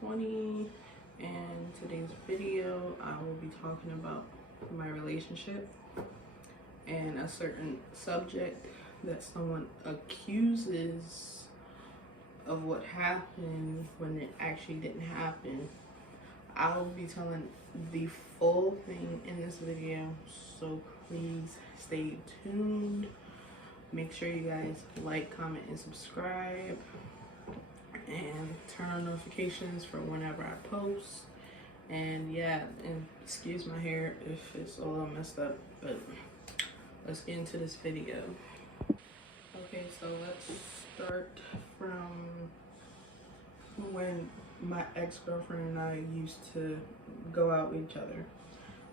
2020, and today's video I will be talking about my relationship and a certain subject that someone accuses of what happened when it actually didn't happen. I'll be telling the full thing in this video, so please stay tuned. Make sure you guys like, comment, and subscribe, and turn on notifications for whenever I post. And yeah, and excuse my hair if it's a little messed up, but let's get into this video. Okay, so let's start from when my ex-girlfriend and I used to go out with each other.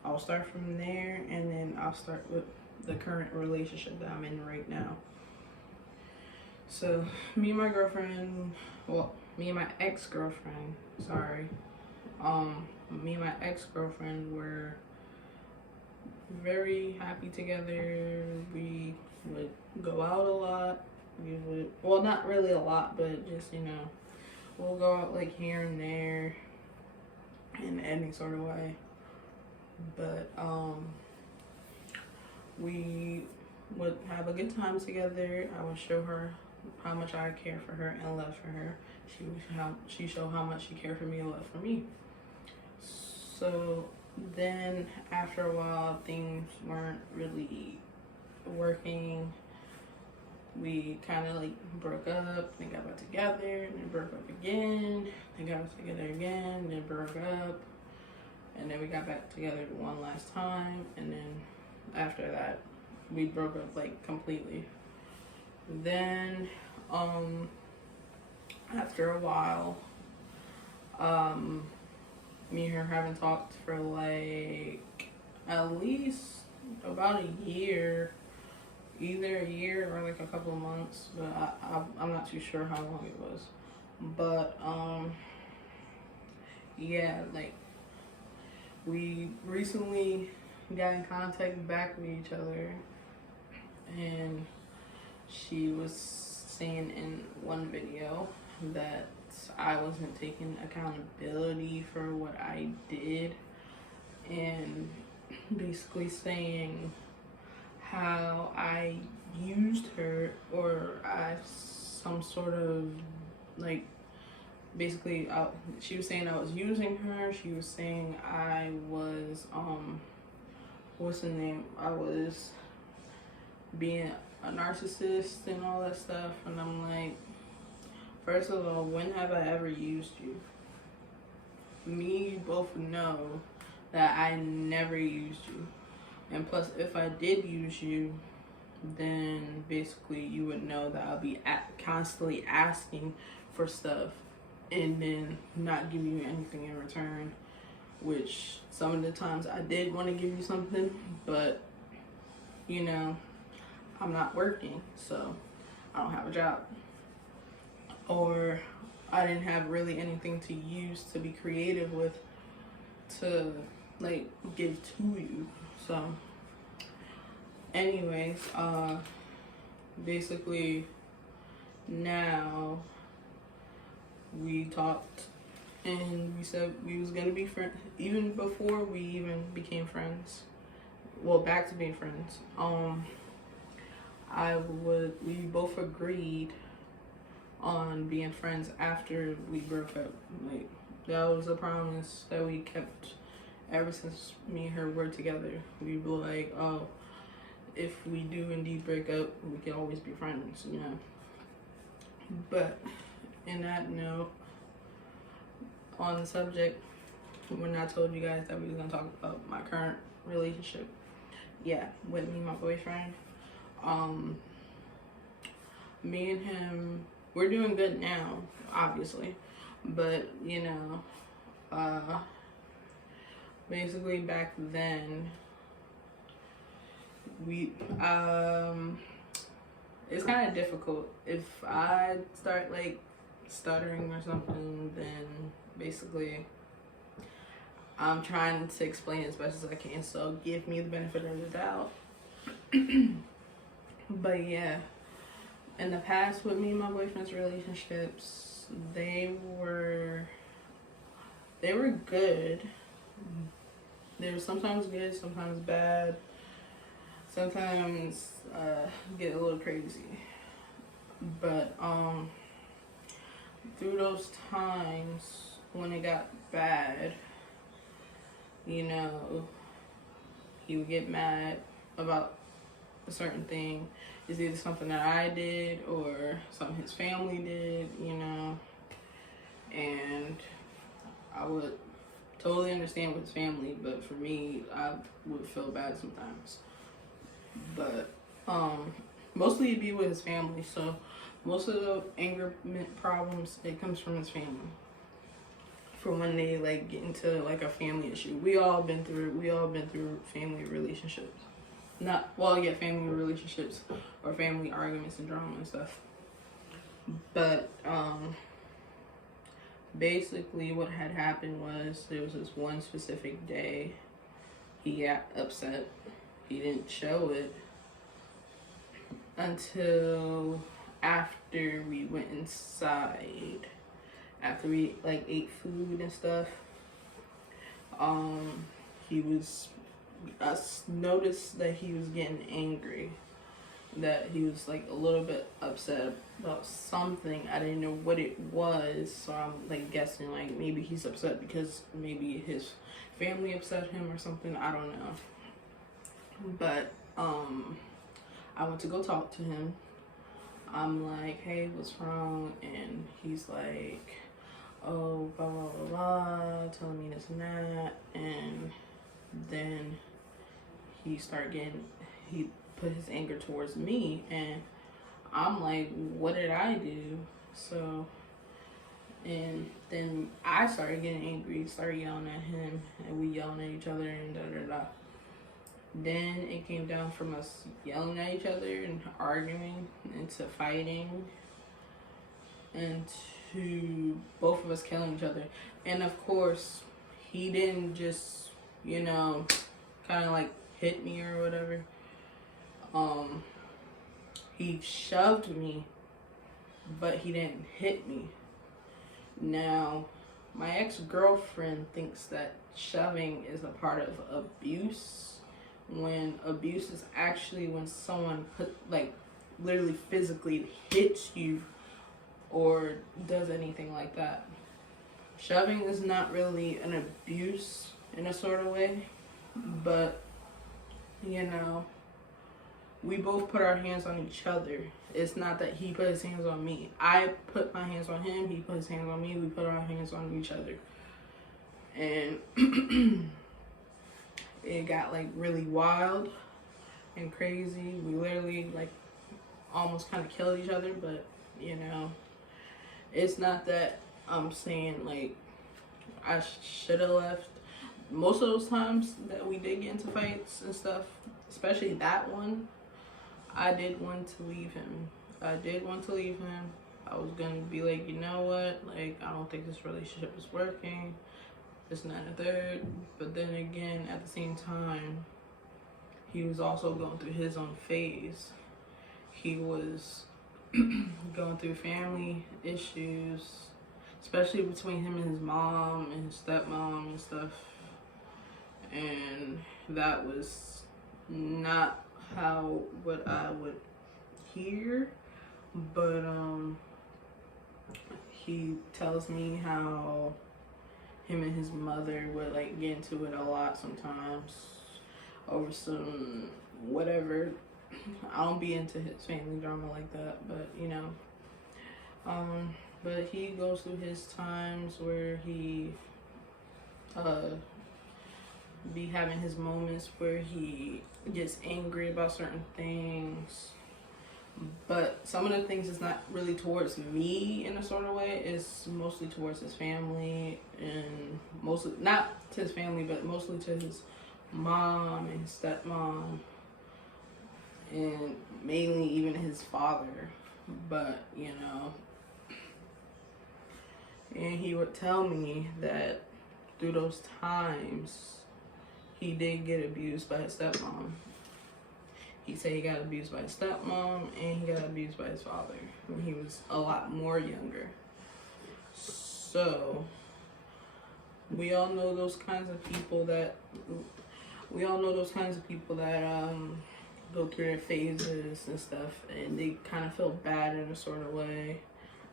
I'll start from there, and then I'll start with the current relationship that I'm in right now. So me and my girlfriend, well, me and my ex-girlfriend, sorry. Me and my ex-girlfriend were very happy together. We would go out a lot. We would, well, not really a lot, but just, you know, we'll go out like here and there in any sort of way. But we would have a good time together. I would show her how much I care for her and love for her. She showed how much she cared for me and love for me. So then after a while, things weren't really working. We kind of like broke up, then got back together, then broke up again, then got back together again, then broke up, and then we got back together one last time, and then after that we broke up like completely. Then after a while, me and her haven't talked for like at least about a year, either a year or like a couple of months, but I'm not too sure how long it was. But yeah, like we recently got in contact back with each other, and she was saying in one video that I wasn't taking accountability for what I did, and basically saying how I used her, or I some sort of like, basically she was saying I was using her. She was saying I was what's the name, I was being a narcissist and all that stuff. And I'm like, first of all, when have I ever used you? Me, you both know that I never used you. And plus, if I did use you, then basically you would know that I'll be constantly asking for stuff and then not giving you anything in return, which some of the times I did want to give you something, but you know, I'm not working, so I don't have a job, or I didn't have really anything to use to be creative with to like give to you. So anyways, basically now we talked and we said we was gonna be friends even before we even became friends. Well, back to being friends. We both agreed on being friends after we broke up. Like, that was a promise that we kept ever since me and her were together. We were like, oh, if we do indeed break up, we can always be friends, you know. But in that note, on the subject, when I told you guys that we were gonna talk about my current relationship, yeah, with me and my boyfriend, me and him, we're doing good now, obviously, but you know, basically back then we it's kind of difficult. If I start like stuttering or something, then basically I'm trying to explain as best as I can, so give me the benefit of the doubt. But yeah, in the past with me and my boyfriend's relationships, they were they were good. They were sometimes good, sometimes bad, sometimes get a little crazy. But through those times when it got bad, you know, he would get mad about a certain thing. It's either something that I did or something his family did, you know. And I would totally understand with his family, but for me, I would feel bad sometimes. But mostly it'd be with his family. So most of the anger problems, it comes from his family. For when they like get into like a family issue, we all been through family relationships. Family relationships or family arguments and drama and stuff. But basically what had happened was there was this one specific day he got upset. He didn't show it until after we went inside, after we like ate food and stuff. I noticed that he was getting angry, that he was like a little bit upset about something. I didn't know what it was, so I'm like guessing like maybe he's upset because maybe his family upset him or something. I don't know. But I went to go talk to him. I'm like, hey, what's wrong? And he's like, oh, blah blah blah blah, telling me this and that. And then he put his anger towards me, and I'm like, what did I do? So, and then I started getting angry, started yelling at him, and we yelling at each other and da da da. Then it came down from us yelling at each other and arguing into fighting and to both of us killing each other. And of course, he didn't just, you know, kind of like hit me or whatever. He shoved me, but he didn't hit me. Now, my ex-girlfriend thinks that shoving is a part of abuse, when abuse is actually when someone literally physically hits you or does anything like that. Shoving is not really an abuse in a sort of way, but you know, we both put our hands on each other. It's not that he put his hands on me. I put my hands on him, he put his hands on me, we put our hands on each other. And it got like really wild and crazy. We literally like almost kind of killed each other, but you know, it's not that I'm saying like I should have left. Most of those times that we did get into fights and stuff, especially that one, I did want to leave him. I was gonna be like, you know what, like I don't think this relationship is working, this and that and the third. But then again, at the same time, he was also going through his own phase. He was going through family issues, especially between him and his mom and his stepmom and stuff. And that was not what I would hear. But he tells me how him and his mother would like get into it a lot sometimes over some whatever. I don't be into his family drama like that, but you know. But he goes through his times where he be having his moments where he gets angry about certain things. But some of the things is not really towards me in a sort of way. It's mostly towards his family, and mostly not to his family, but mostly to his mom and his stepmom, and mainly even his father. But you know, and he would tell me that through those times he did get abused by his stepmom. He said he got abused by his stepmom and he got abused by his father when he was a lot more younger. So We all know those kinds of people that go through their phases and stuff, and they kind of feel bad in a sort of way.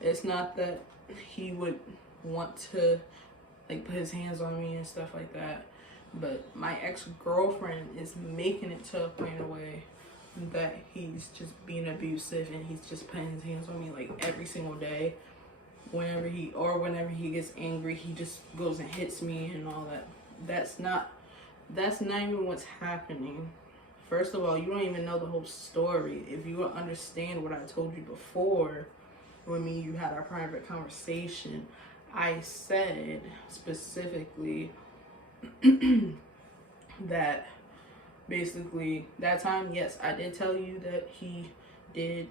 It's not that he would want to like put his hands on me and stuff like that, but my ex-girlfriend is making it to a point away that he's just being abusive, and he's just putting his hands on me like every single day. Whenever he gets angry, he just goes and hits me and all that. That's not even what's happening. First of all, you don't even know the whole story. If you would understand what I told you before, when me and you had our private conversation, I said specifically that basically that time, yes, I did tell you that he did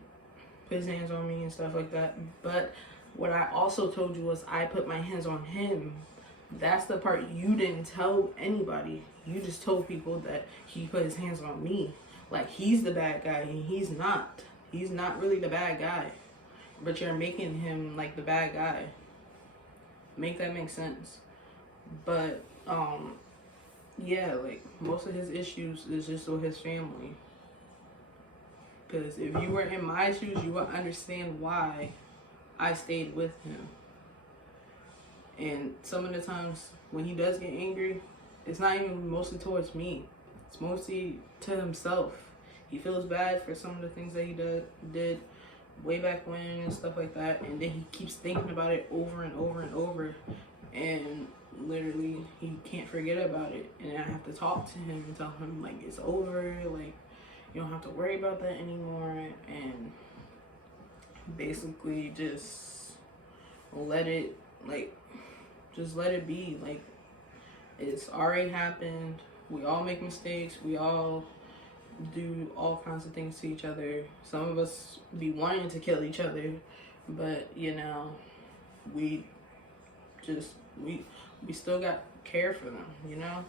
put his hands on me and stuff like that. But what I also told you was I put my hands on him. That's the part you didn't tell anybody. You just told people that he put his hands on me. Like he's the bad guy, and he's not. He's not really the bad guy. But you're making him like the bad guy. Make that make sense. But yeah, like most of his issues is just with his family. Because if you were in my shoes, you would understand why I stayed with him. And some of the times when he does get angry, it's not even mostly towards me. It's mostly to himself. He feels bad for some of the things that he did way back when and stuff like that. And then he keeps thinking about it over and over and over. And literally, he can't forget about it. And I have to talk to him and tell him, like, it's over. Like, you don't have to worry about that anymore. And basically just let it, like, just let it be. Like, it's already happened. We all make mistakes. We all do all kinds of things to each other. Some of us be wanting to kill each other, but you know, we still got care for them, you know?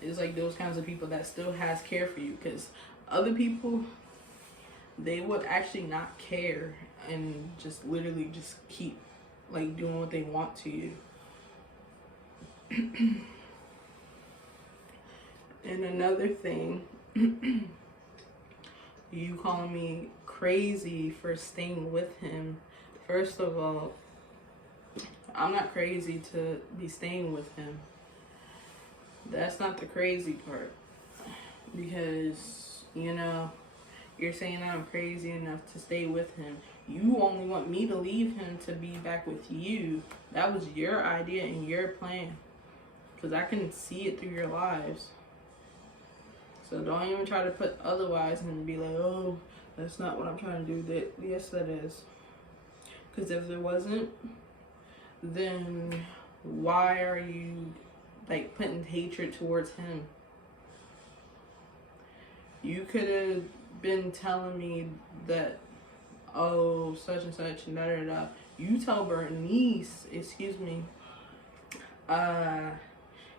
It's like those kinds of people that still has care for you, because other people, they would actually not care and just literally just keep like doing what they want to you. And another thing, you calling me crazy for staying with him. First of all, I'm not crazy to be staying with him. That's not the crazy part. Because, you know, you're saying that I'm crazy enough to stay with him. You only want me to leave him to be back with you. That was your idea and your plan. Because I can see it through your lives. So don't even try to put otherwise and be like, oh, that's not what I'm trying to do. That, yes, that is. Because if it wasn't, then why are you like putting hatred towards him? You could have been telling me that, oh, such and such and da da da. You tell Bernice, excuse me,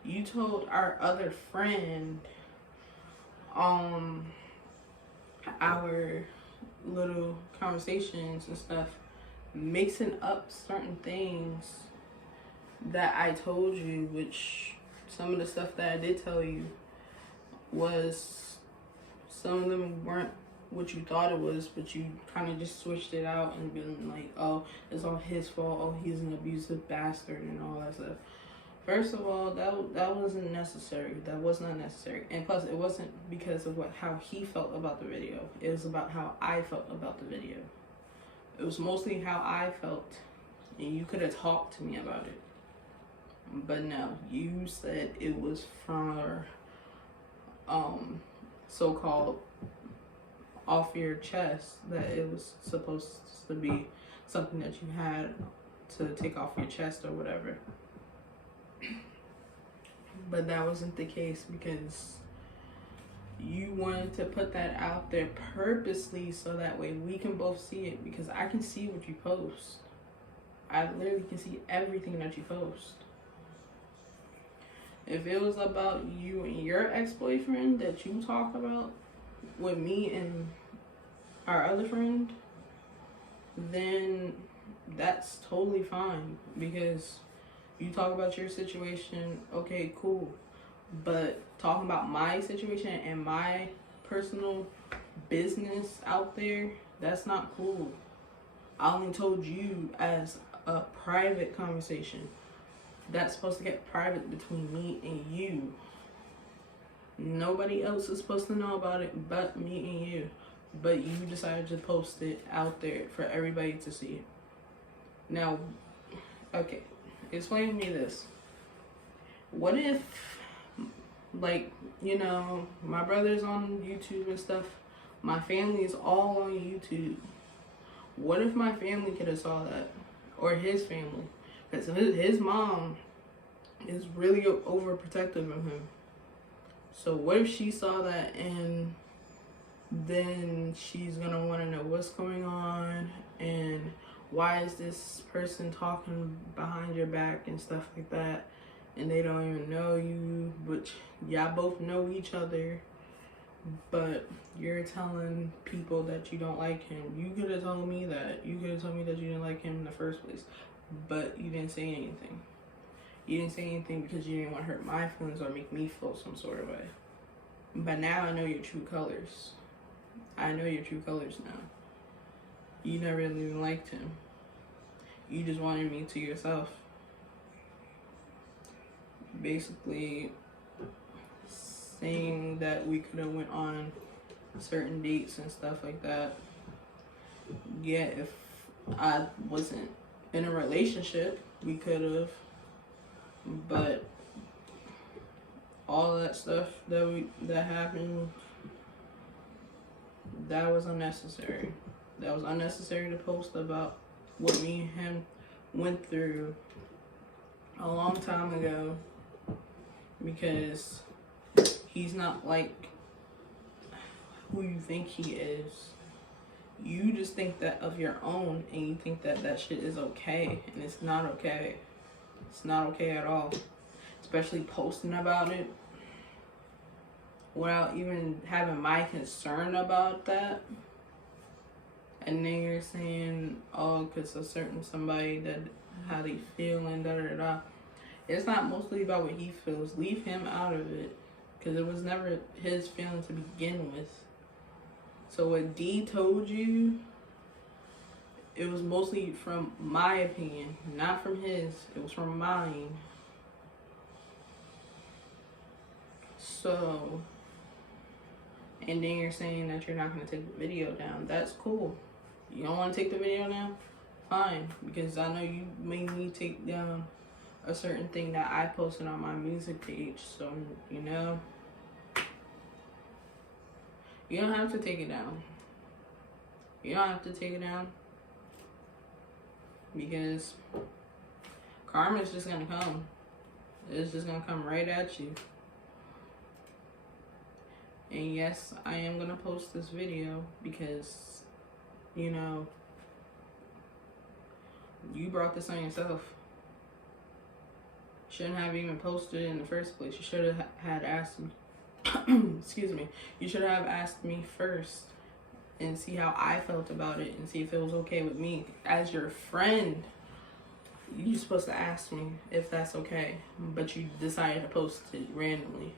you told our other friend, our little conversations and stuff, mixing up certain things that I told you, which some of the stuff that I did tell you was, some of them weren't what you thought it was, but you kind of just switched it out and been like, oh, it's all his fault, oh, he's an abusive bastard and all that stuff. First of all, that wasn't necessary. That was not necessary. And plus, it wasn't because of how he felt about the video. It was about how I felt about the video. It was mostly how I felt. And you could have talked to me about it. But no, you said it was for so-called off your chest, that it was supposed to be something that you had to take off your chest or whatever. But that wasn't the case, because you wanted to put that out there purposely so that way we can both see it, because I can see what you post. I literally can see everything that you post. If it was about you and your ex-boyfriend that you talk about with me and our other friend, then that's totally fine, because You talk about your situation, okay, cool. But talking about my situation and my personal business out there, that's not cool. I only told you as a private conversation. That's supposed to get private between me and you. Nobody else is supposed to know about it but me and you. But you decided to post it out there for everybody to see. Now, okay, explain to me this. What if, like, you know, my brother's on YouTube and stuff, my family is all on YouTube. What if my family could have saw that? Or his family? Because his mom is really overprotective of him. So what if she saw that and then she's gonna want to know what's going on and why is this person talking behind your back and stuff like that, and they don't even know you, but y'all both know each other, but you're telling people that you don't like him. You could have told me that. You could have told me that you didn't like him in the first place, but you didn't say anything. You didn't say anything because you didn't want to hurt my feelings or make me feel some sort of way. But now I know your true colors. I know your true colors now. You never even liked him. You just wanted me to yourself. Basically saying that we could have went on certain dates and stuff like that. Yeah, if I wasn't in a relationship, we could have. But all that stuff that happened, that was unnecessary. That was unnecessary to post about what me and him went through a long time ago, because he's not like who you think he is. You just think that of your own, and you think that that shit is okay, and it's not okay. It's not okay at all. Especially posting about it without even having my concern about that. And then you're saying, oh, because a certain somebody, that how they feel and da-da-da-da. It's not mostly about what he feels. Leave him out of it. Because it was never his feeling to begin with. So what D told you, it was mostly from my opinion, not from his. It was from mine. So, and then you're saying that you're not going to take the video down. That's cool. You don't want to take the video down? Fine. Because I know you made me take down a certain thing that I posted on my music page. So, you know, you don't have to take it down. You don't have to take it down. Because karma's just going to come. It's just going to come right at you. And yes, I am going to post this video because, you know, you brought this on yourself. Shouldn't have even posted it in the first place. You should have had asked me, excuse me, you should have asked me first and see how I felt about it and see if it was okay with me. As your friend, you're supposed to ask me if that's okay, but you decided to post it randomly.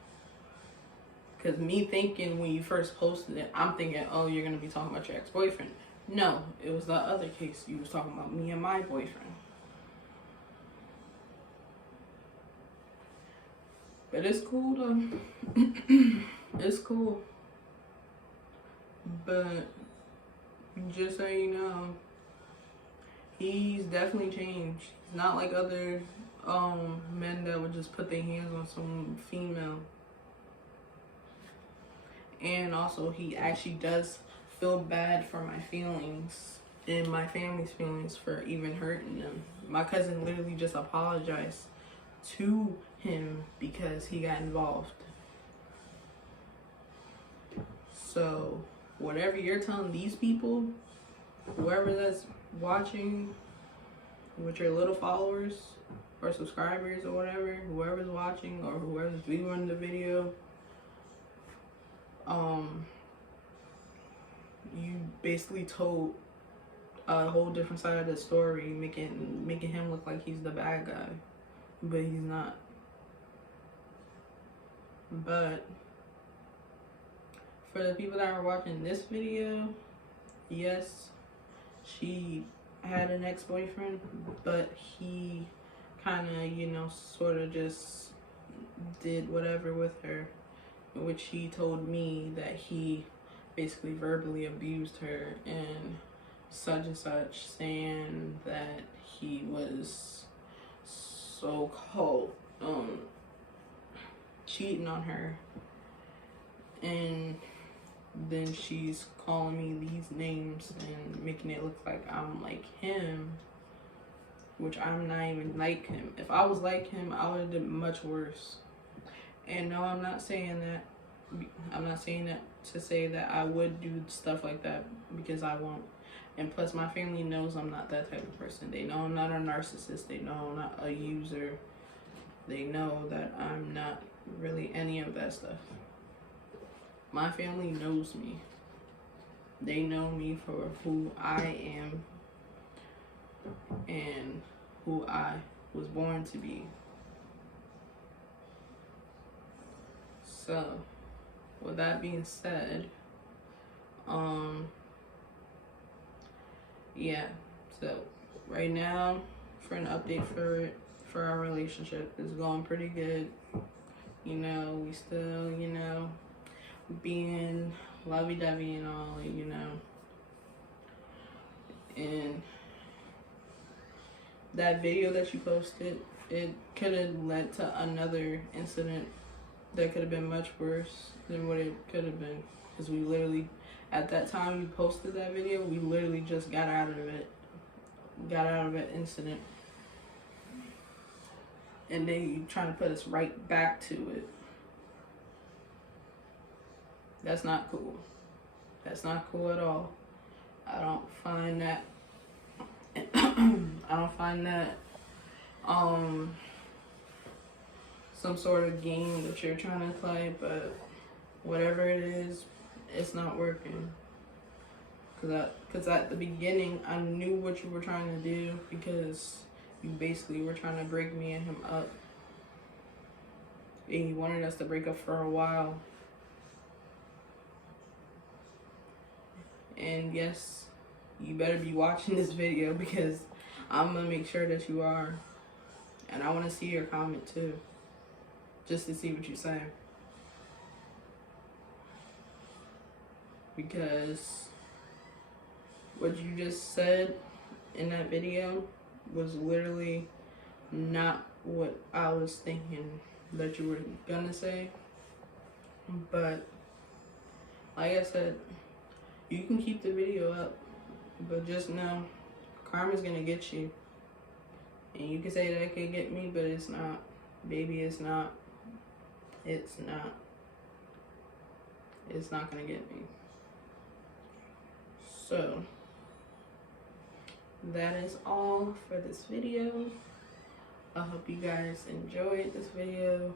Because me thinking when you first posted it, I'm thinking, oh, you're going to be talking about your ex-boyfriend. No, it was the other case. You was talking about me and my boyfriend. But it's cool, though. It's cool. But just so you know, he's definitely changed. He's not like other men that would just put their hands on some female. And also, he actually does feel bad for my feelings and my family's feelings for even hurting them. My cousin literally just apologized to him because he got involved. So, whatever you're telling these people, whoever that's watching with your little followers or subscribers or whatever, whoever's watching or whoever's viewing the video, you basically told a whole different side of the story, making him look like he's the bad guy. but he's not. But for the people that are watching this video, yes, she had an ex-boyfriend, but he kind of, you know, sort of just did whatever with her, in which he told me that he basically verbally abused her and such, saying that he was so-called cheating on her. And then she's calling me these names and making it look like I'm like him, which I'm not even like him. If I was like him, I would have done much worse. And no, I'm not saying that. I'm not saying that to say that I would do stuff like that, because I won't. And plus, my family knows I'm not that type of person. They know I'm not a narcissist. They know I'm not a user. They know that I'm not really any of that stuff. My family knows me. They know me for who I am and who I was born to be. So, with that being said, yeah. So right now, for an update for our relationship, is going pretty good. You know, we still, you know, being lovey-dovey and all, you know. And that video that you posted, it could have led to another incident that could have been much worse than what it could have been. Because we literally, at that time you posted that video, we literally just got out of it. Got out of an incident. And then you trying to put us right back to it. That's not cool. That's not cool at all. I don't find that some sort of game that you're trying to play, but whatever it is, it's not working. Cause at the beginning, I knew what you were trying to do, because you basically were trying to break me and him up. And you wanted us to break up for a while. And yes, you better be watching this video, because I'm gonna make sure that you are. And I want to see your comment too, just to see what you say. Because what you just said in that video was literally not what I was thinking that you were gonna say. But like I said, you can keep the video up, but just know karma's gonna get you. And you can say that it can get me, but it's not. Baby, it's not. It's not. It's not gonna get me. So that is all for this video. I hope you guys enjoyed this video.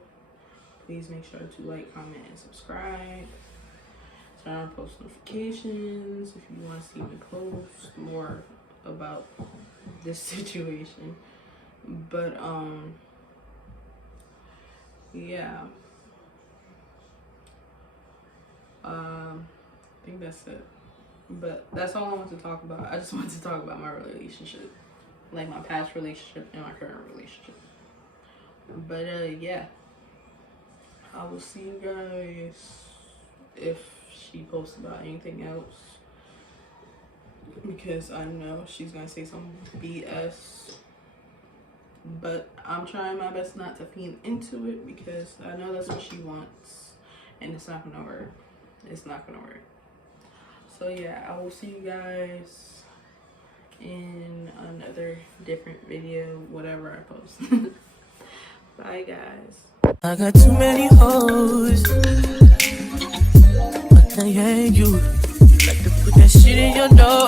Please make sure to like, comment, and subscribe. Turn on post notifications if you want to see me post more about this situation. But yeah, I think that's it. But that's all I want to talk about. I just wanted to talk about my relationship, like my past relationship and my current relationship. But yeah, I will see you guys if she posts about anything else, because I know she's gonna say some BS. But I'm trying my best not to feed into it, because I know that's what she wants, and it's not gonna work. It's not gonna work. So yeah, I will see you guys in another different video, whatever I post. Bye guys. I got too many hoes, but I ain't you. You like to put that shit in your nose.